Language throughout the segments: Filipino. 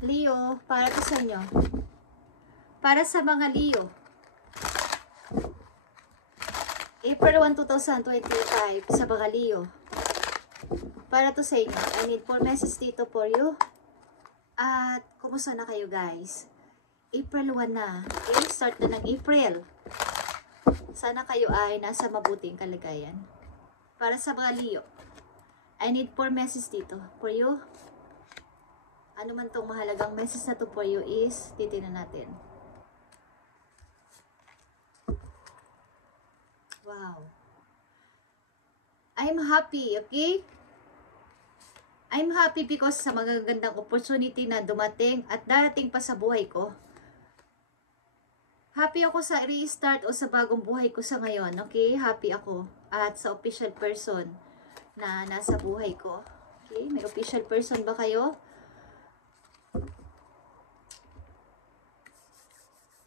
Leo, para to sa inyo. Para sa mga Leo. April 1, 2025 sa mga Leo. Para to sa inyo. I need 4 messages dito for you. At kumusta na kayo guys? April 1 na. Okay, start na ng April. Sana kayo ay nasa mabuting kalagayan. Para sa mga Leo. I need 4 messages dito for you. Ano man tong mahalagang message na to for you is titingnan natin. Wow. I'm happy, okay? I'm happy because sa magagandang opportunity na dumating at darating pa sa buhay ko. Happy ako sa restart o sa bagong buhay ko sa ngayon, okay? Happy ako. At sa official person na nasa buhay ko. Okay? May official person ba kayo?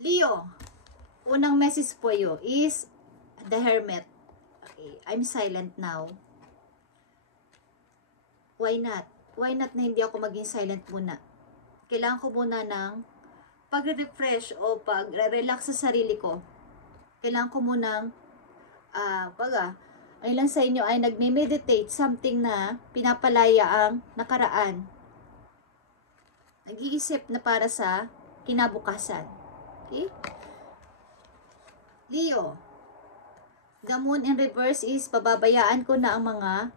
Leo, unang message po you is the Hermit. Okay, I'm silent now. Why not? Why not na hindi ako maging silent muna? Kailangan ko muna ng pag-refresh o pag-relax sa sarili ko. Kailangan ko munang ang ilan sa inyo ay nagme-meditate, something na pinapalaya ang nakaraan. Nag-iisip na para sa kinabukasan. Okay? Leo, the moon in reverse is pababayaan ko na ang mga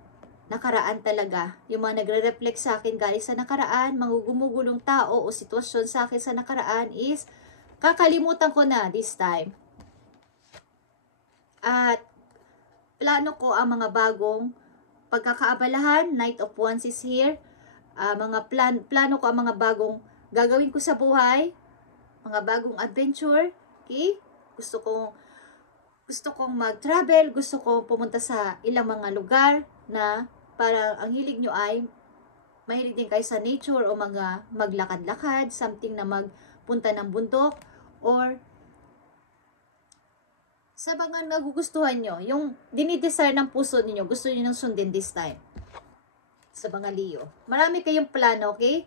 nakaraan talaga. Yung mga nagre-reflect sa akin galing sa nakaraan, mga gumugulong tao o sitwasyon sa akin sa nakaraan is kakalimutan ko na this time. At plano ko ang mga bagong pagkakaabalahan. Knight of Wands is here. Plano ko ang mga bagong gagawin ko sa buhay. Mga bagong adventure, okay? Gusto kong mag-travel, gusto kong pumunta sa ilang mga lugar na para ang hilig nyo ay mahilig din kayo sa nature o maglakad-lakad, something na magpunta ng bundok or sa mga nagugustuhan nyo, yung dinidesire ng puso niyo, gusto niyo nang sundin this time. Sa mga Leo. Marami kayong plano, okay?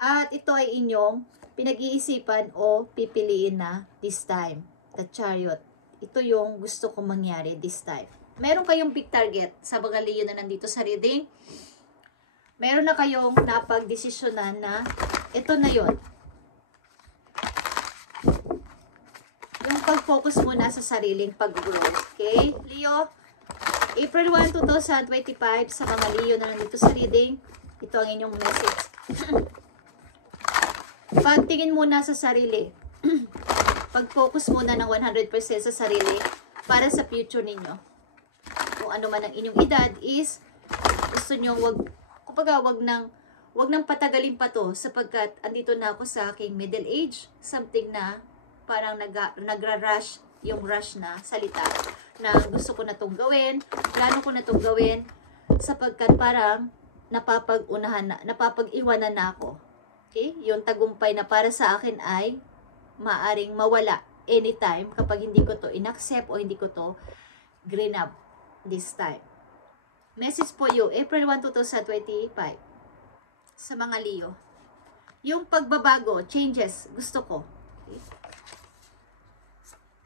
At ito ay inyong pinag-iisipan o pipiliin na this time. The Chariot. Ito yung gusto kong mangyari this time. Meron kayong big target sa mga Leo na nandito sa reading. Meron na kayong napag-desisyonan na ito na yon. Yung pag-focus muna sa sariling pag-grow. Okay? Leo, April 1, 2025 sa mga Leo na nandito sa reading. Ito ang inyong message. Pagtingin muna sa sarili. Pag-focus muna ng 100% sa sarili para sa future ninyo. Kung ano man ang inyong edad is gusto nyo wag nang patagalin pa to sapagkat andito na ako sa aking middle age. Something na parang nagra-rush yung rush na salita na gusto ko na itong gawin, plano ko na itong gawin sapagkat parang napapag-iwanan na ako. Okay? Yung tagumpay na para sa akin ay maaring mawala anytime kapag hindi ko to inaccept o hindi ko to green up this time. Message po you, April 1, 2025 sa mga Leo. Yung pagbabago, changes, gusto ko. Okay?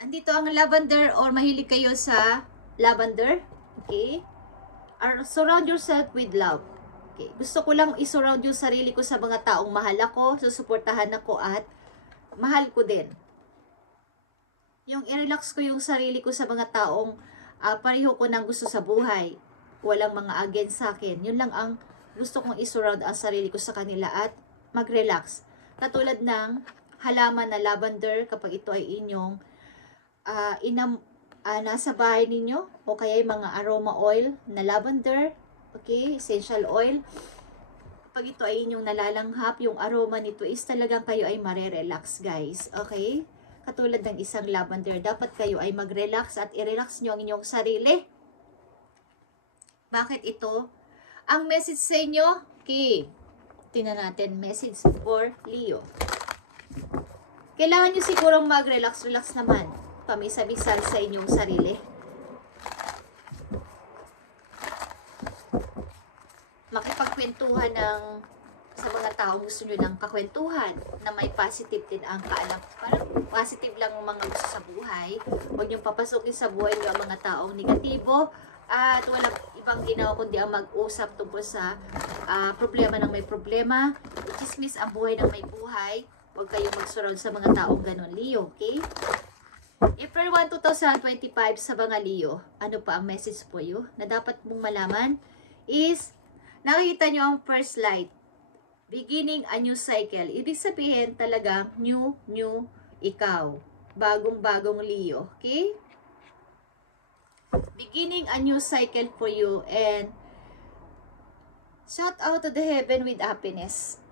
Andito ang lavender or mahilig kayo sa lavender. Okay? Surround yourself with love. Okay. Gusto ko lang isurround yung sarili ko sa mga taong mahal ako, susuportahan ako at mahal ko din. Yung i-relax ko yung sarili ko sa mga taong pareho ko ng gusto sa buhay. Walang mga against sa akin. Yun lang ang gusto kong isurround ang sarili ko sa kanila at mag-relax. Katulad ng halaman na lavender kapag ito ay inyong nasa bahay ninyo o kaya yung mga aroma oil na lavender. Okay, essential oil. Pag ito ay inyong nalalanghap, yung aroma nito is talagang kayo ay marerelax, guys. Okay? Katulad ng isang lavender, dapat kayo ay mag-relax at i-relax nyo ang inyong sarili. Bakit ito? Ang message sa inyo, okay. Tingnan natin, message for Leo. Kailangan nyo sigurong mag-relax-relax naman. Pamisa-misal sa inyong sarili. Makipagkwentuhan ng sa mga taong gusto nyo ng kakwentuhan na may positive din ang kaalam. Parang positive lang ang mga gusto sa buhay. Huwag nyo papasukin sa buhay nyo ang mga taong negatibo at walang ibang ginawa kundi ang mag-usap tungkol sa problema ng may problema. Chismis ang buhay ng may buhay. Huwag kayong mag-surround sa mga taong ganon, Leo. Okay? April 1, 2025 sa mga Leo. Ano pa ang message po you na dapat mong malaman is nakikita nyo ang first light. Beginning a new cycle. Ibig sabihin talaga new ikaw. Bagong Leo. Okay? Beginning a new cycle for you and shout out to the heaven with happiness.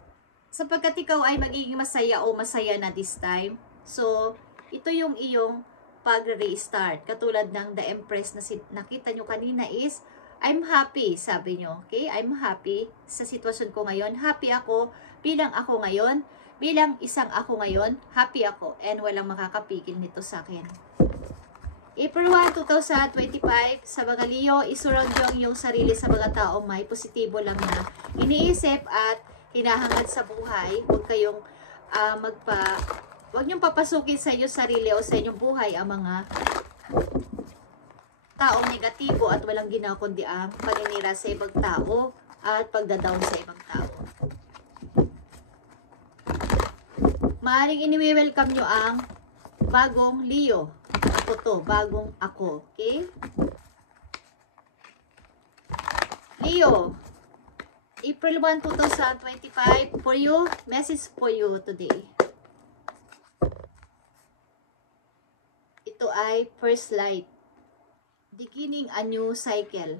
Sapagkat ikaw ay magiging masaya o masaya na this time. So, ito yung iyong pag-restart. Katulad ng The Empress na nakita nyo kanina is I'm happy, sabi nyo. Okay? I'm happy sa sitwasyon ko ngayon. Happy ako bilang ako ngayon. Bilang isang ako ngayon, happy ako. And walang makakapigil nito sa akin. April 1, 2025, sa mga Leo, isurround nyo ang iyong sarili sa mga taong may positibo lang na iniisip at hinahangad sa buhay. Huwag kayong huwag niyong papasukin sa inyong sarili o sa inyong buhay ang mga taong negatibo at walang ginawa kundi ang paninira sa ibang tao at pagdadown sa ibang tao. Maaaring ini-welcome nyo ang bagong Leo. Ako to, bagong ako. Okay? Leo, April 1, 2025 for you, message for you today. Ito ay first light. Beginning a new cycle.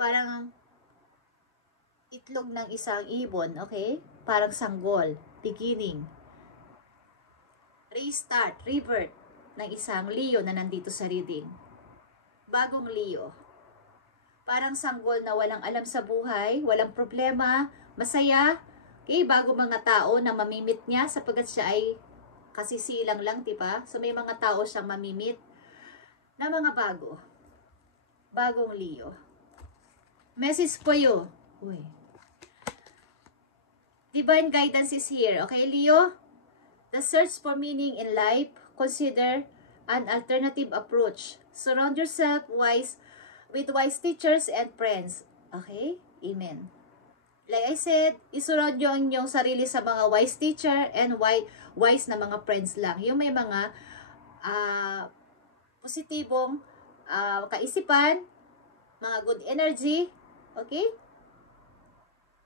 Parang itlog ng isang ibon, okay? Parang sanggol. Beginning. Restart, rebirth ng isang Leo na nandito sa reading. Bagong Leo. Parang sanggol na walang alam sa buhay, walang problema, masaya. Okay, bago mga tao na mamimit niya sapagkat siya ay kasisilang lang, diba? So may mga tao siyang mamimit na mga bago. Bagong Leo. Message po you. Uy. Divine guidance is here. Okay, Leo? The search for meaning in life. Consider an alternative approach. Surround yourself with wise teachers and friends. Okay? Amen. Like I said, isurround nyo ang inyong sarili sa mga wise teacher and wise na mga friends lang. Yung may mga positibong kaisipan, mga good energy, okay?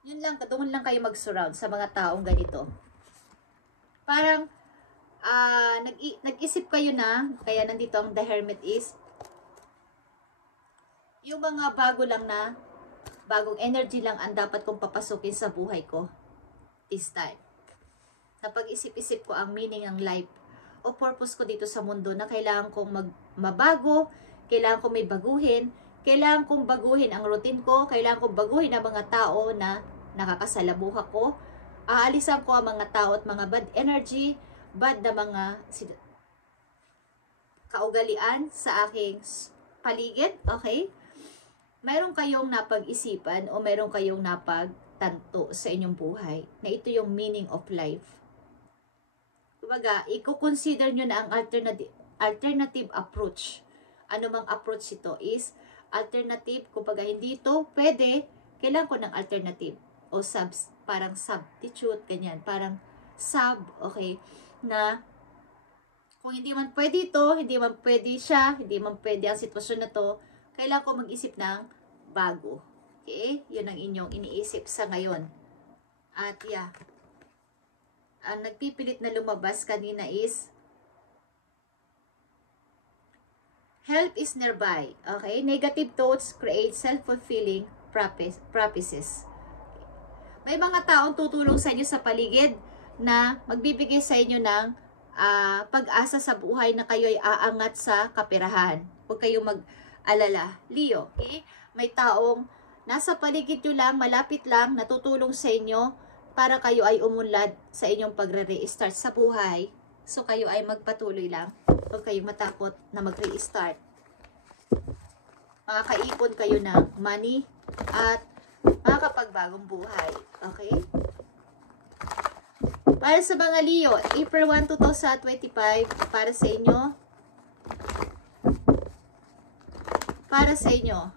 Yun lang, doon lang kayo mag-surround sa mga taong ganito. Parang, nag-isip kayo na, kaya nandito ang The Hermit is, yung mga bago lang na, bagong energy lang ang dapat kong papasukin sa buhay ko this time. Napag-isip-isip ko ang meaning ng life o purpose ko dito sa mundo na kailangan kong mabago, kailangan kong may baguhin, kailangan kong baguhin ang routine ko, kailangan kong baguhin ang mga tao na nakakasalamuha ko, aalisan ko ang mga tao at mga bad energy, bad na mga kaugalian sa aking paligid, okay? Mayroon kayong napag-isipan o mayroon kayong napagtanto sa inyong buhay na ito yung meaning of life. Kumbaga, i-consider nyo na ang alternative approach. Ano mang approach ito is alternative. Kumbaga, hindi ito pwede, kailangan ko ng alternative. O parang substitute, ganyan. Parang sub, okay? Na kung hindi man pwede ito, hindi man pwede siya, hindi man pwede ang sitwasyon na to, kailangan ko mag-isip ng bago. Okay? Yun ang inyong iniisip sa ngayon. At yeah. Ang nagpipilit na lumabas kanina is help is nearby. Okay? Negative thoughts create self-fulfilling prophecies. May mga taong tutulong sa inyo sa paligid na magbibigay sa inyo ng pag-asa sa buhay na kayo ay aangat sa kaperahan. Huwag kayong mag-alala. Leo, okay? May taong nasa paligid nyo lang, malapit lang, natutulong sa inyo para kayo ay umunlad sa inyong pagre-restart sa buhay. So, kayo ay magpatuloy lang. Huwag kayong matakot na mag-restart. Makakaipon kayo ng money at makakapagbagong buhay. Okay? Para sa mga Leo, April 1, 2025, para sa inyo,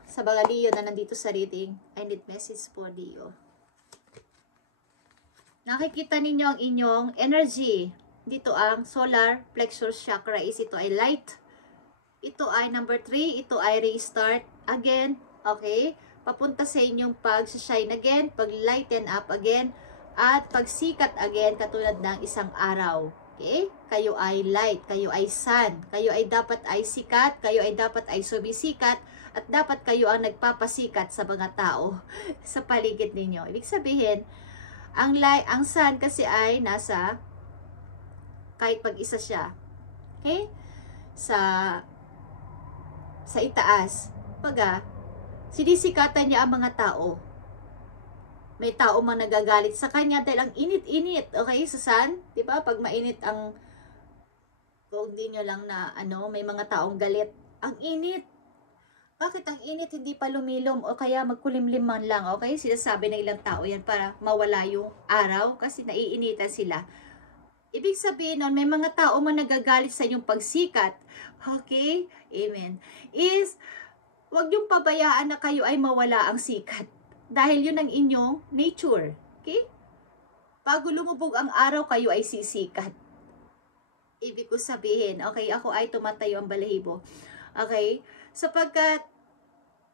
sa mga Leo na nandito sa reading, I need message for Leo. Nakikita ninyo ang inyong energy. Dito ang solar plexus chakra is ito ay light. Ito ay number 3, ito ay restart again. Okay? Papunta sa inyong pag-shine again, pag-lighten up again, at pagsikat again katulad ng isang araw. Okay? Kayo ay light, kayo ay sun, kayo ay dapat ay sikat, kayo ay dapat ay sumisikat, at dapat kayo ang nagpapasikat sa mga tao sa paligid ninyo. Ibig sabihin, ang sun kasi ay nasa kahit pag-isa siya. Okay? Sa itaas. Sinisikatan niya ang mga tao. May tao man nagagalit sa kanya dahil ang init-init. Okay, sa sun, 'di ba? Pag mainit ang kung di nyo lang na may mga taong galit. Ang init. Bakit ang init hindi pa lumilom o kaya magkulimlim man lang? Okay, sinasabi ng ilang tao yan para mawala yung araw kasi naiinitan sila. Ibig sabihin nun, may mga tao man nagagalit sa inyong pagsikat. Okay? Amen. Huwag yung pabayaan na kayo ay mawala ang sikat. Dahil yun ang inyong nature. Okay? Bago lumubog ang araw, kayo ay sisikat. Ibig ko sabihin, okay, ako ay tumatayo ang balahibo. Okay? Sapagkat,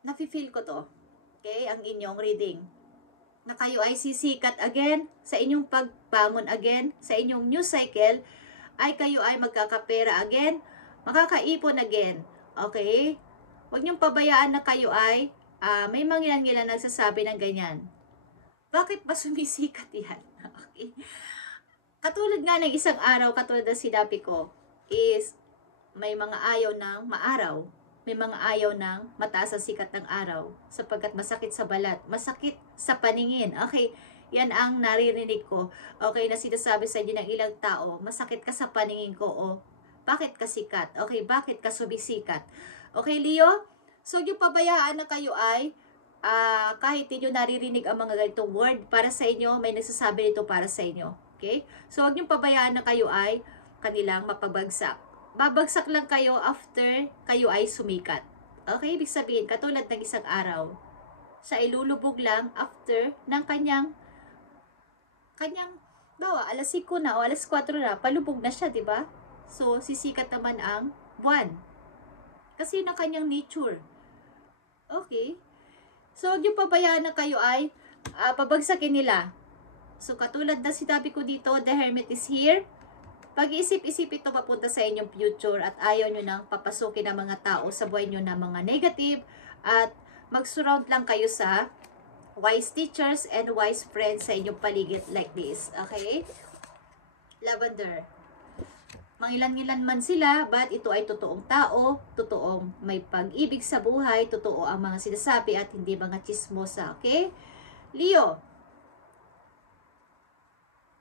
nafe-feel ko to. Okay? Ang inyong reading. Na kayo ay sisikat again, sa inyong pagbangon again, sa inyong new cycle, ay kayo ay magkakapera again, makakaipon again. Okay? Huwag niyong pabayaan na kayo ay may mangilan-ngilan nagsasabi ng ganyan. Bakit ba sumisikat yan? Okay. Katulad nga ng isang araw, katulad na sinabi ko, is may mga ayaw ng maaraw. May mga ayaw ng mataas ang sikat ng araw. Sapagkat masakit sa balat, masakit sa paningin. Okay, yan ang naririnig ko. Okay, na sinasabi sa inyo ng ilang tao, masakit ka sa paningin ko. O, bakit ka sikat? Okay, bakit ka sumisikat? Okay, Leo? So, yung pabayaan na kayo ay, kahit hindi nyo naririnig ang mga ganitong word, para sa inyo, may nagsasabi nito para sa inyo. Okay? So, huwag yung pabayaan na kayo ay kanilang mapabagsak. Babagsak lang kayo after kayo ay sumikat. Okay? Ibig sabihin, katulad ng isang araw, siya ilulubog lang after ng kanyang, bawa, alas 5 na o alas 4 na, palubog na siya, diba? So, sisikat naman ang buwan. Kasi yun ang kanyang nature. Okay. So, yung pabayaan na kayo ay pabagsakin nila. So, katulad na sinabi ko dito, the hermit is here. Pag-iisip-isip ito papunta sa inyong future at ayaw nyo nang papasukin ng mga tao sa buhay nyo na mga negative at mag-surround lang kayo sa wise teachers and wise friends sa inyong paligid like this. Okay? Lavender. Mangilan-ngilan man sila, but ito ay totoong tao, totoong may pag-ibig sa buhay, totoo ang mga sinasabi at hindi mga chismosa, okay? Leo.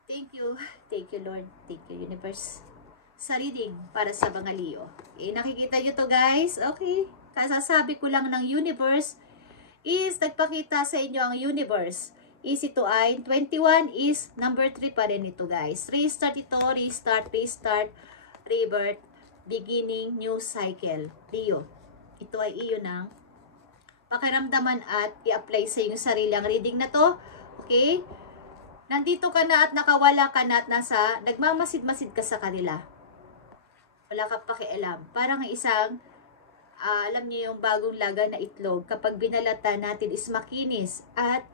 Thank you Lord, thank you universe. Sa reading para sa mga Leo. Okay, nakikita nyo to guys, okay? Kasasabi ko lang ng universe is nagpakita sa inyo ang universe. Is ito ay 21 is number 3 pa rin ito guys. Restart ito, restart, rebirth, beginning, new cycle. Leo, ito ay iyo ng pakiramdaman at i-apply sa iyong sarili ang reading na to. Okay? Nandito ka na at nakawala ka na at nagmamasid-masid ka sa kanila. Wala kang pakialam. Parang isang, alam niyo yung bagong laga na itlog, kapag binalatan natin is makinis at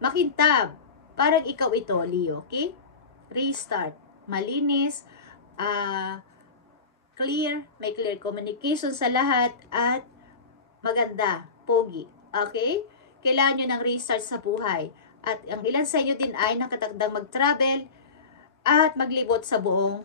makintab. Parang ikaw ito, Leo. Okay? Restart. Malinis. Clear. May clear communication sa lahat. At maganda. Pogi. Okay? Kailangan nyo ng restart sa buhay. At ang ilan sa inyo din ay nakatagdang mag-travel at maglibot sa buong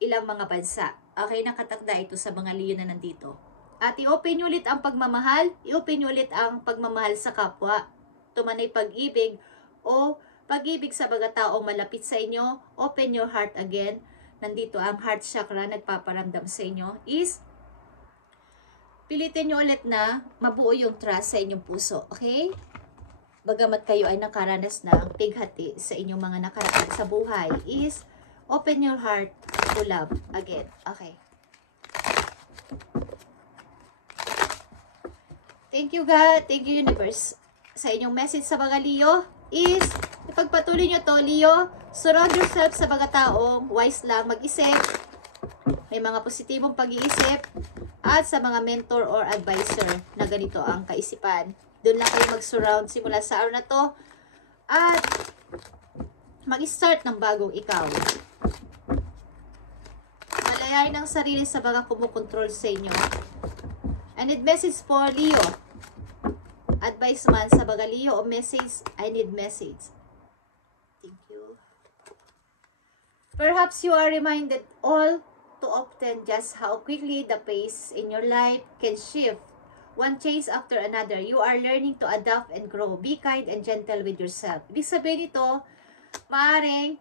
ilang mga bansa. Okay? Nakatakda ito sa mga Leo na nandito. At i-open ulit ang pagmamahal. I-open ulit ang pagmamahal sa kapwa. Tumanay pag-ibig o pag-ibig sa mga taong malapit sa inyo. Open your heart again. Nandito ang heart chakra nagpaparamdam sa inyo is pilitin nyo ulit na mabuo yung trust sa inyong puso. Okay? bagamat kayo ay nakaranas ng pighati sa inyong mga nakaraan sa buhay, is open your heart to love again. Okay. Thank you God, thank you universe. Sa inyong message sa mga Leo is, ipagpatuloy nyo to Leo, surround yourself sa mga taong wise lang mag-isip, may mga positibong pag-iisip, at sa mga mentor or advisor na ganito ang kaisipan. Doon lang kayo mag-surround simula sa araw na to at mag-start ng bagong ikaw. Malayain ang sarili sa mga kumukontrol sa inyo. I need message for Leo. Advice man sa mga Leo o message, I need message. Thank you. Perhaps you are reminded all too often just how quickly the pace in your life can shift. One change after another. You are learning to adapt and grow. Be kind and gentle with yourself. Ibig sabihin nito, maaring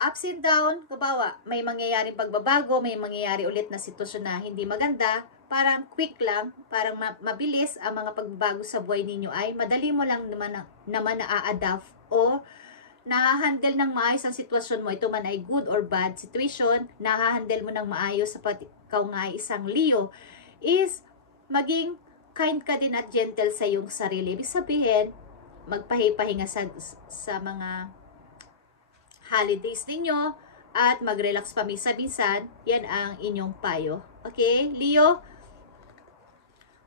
ups and down, kubawa, may mangyayaring pagbabago, may mangyayari ulit na sitwasyon na hindi maganda, parang quick lang, parang mabilis ang mga pagbabago sa buhay ninyo ay madali mo lang naman na-adapt o na-handle ng maayos ang sitwasyon mo. Ito man ay good or bad situation, na-handle mo ng maayos sapat ikaw nga ay isang Leo, is maging kind ka din at gentle sa iyong sarili. Ibig sabihin, magpahinga sa mga holidays ninyo at mag-relax paminsan-minsan. Yan ang inyong payo. Okay, Leo?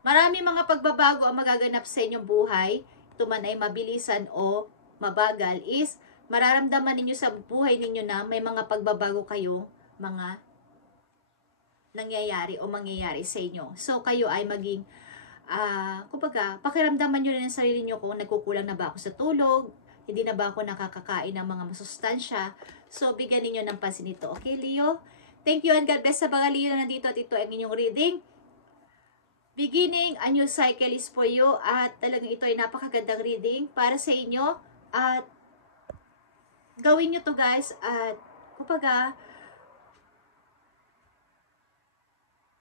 Marami mga pagbabago ang magaganap sa inyong buhay. Ito man ay mabilisan o mabagal, is mararamdaman ninyo sa buhay ninyo na may mga pagbabago kayo, mga nangyayari o mangyayari sa inyo. So, kayo ay maging, kumbaga, pakiramdaman nyo rin ang sarili nyo kung nagkukulang na ba ako sa tulog, hindi na ba ako nakakakain ng mga masustansya. So, bigyan ninyo ng pansin ito. Okay, Leo? Thank you and God bless sa mga Leo na nandito at ito ang inyong reading. Beginning, a new cycle is for you at talagang ito ay napakagandang reading para sa inyo at gawin nyo to guys at kumbaga,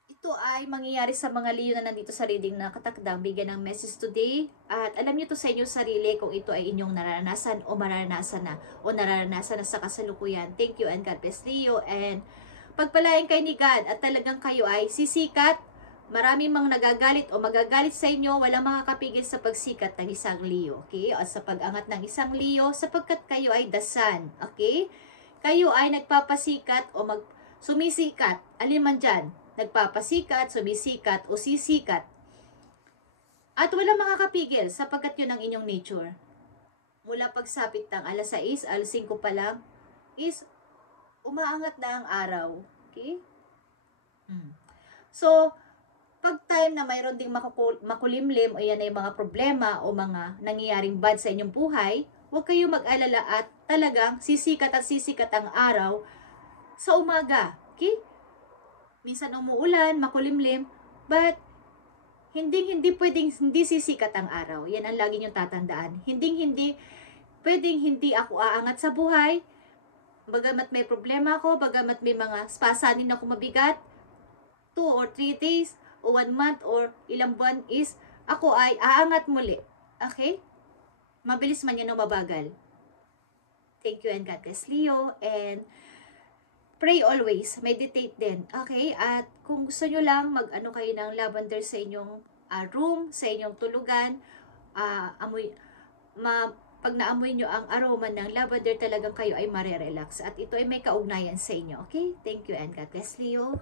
ito ay mangyayari sa mga Leo na nandito sa reading na katakdang bigyan ng message today. At alam niyo to sa inyong sarili kung ito ay inyong nararanasan o mararanasan na sa kasalukuyan. Thank you and God bless Leo. And pagpalain kay ni God at talagang kayo ay sisikat. Maraming mga nagagalit o magagalit sa inyo, walang makakapigil sa pagsikat ng isang Leo. Okay? O sa pag-angat ng isang Leo sapagkat kayo ay the sun. Okay? Kayo ay nagpapasikat o sumisikat. Alin man dyan. Nagpapasikat, sumisikat, o sisikat. At walang makakapigil sapagkat yun ang inyong nature. Mula pagsapit ng alas 6, alas 5 pa lang, is umaangat na ang araw. Okay? So, pag time na mayroon ding makulimlim o yan ay mga problema o mga nangyayaring bad sa inyong buhay, huwag kayong mag-alala at talagang sisikat ang araw sa umaga. Okay? Minsan umuulan, makulimlim, but hindi pwedeng hindi sisikat ang araw. Yan ang lagi niyong tatandaan. Hindi pwedeng hindi ako aangat sa buhay. Bagamat may problema ako, bagamat may mga pasanin ako mabigat, 2 or 3 days, o 1 month, or ilang buwan is, ako ay aangat muli. Okay? Mabilis man yan o mabagal. Thank you and God bless Leo. And pray always. Meditate din. Okay? At kung gusto nyo lang, mag-ano kayo ng lavender sa inyong room, sa inyong tulugan, pag naamoy nyo ang aroma ng lavender, talagang kayo ay marerelax. At ito ay may kaugnayan sa inyo. Okay? Thank you and God bless Leo.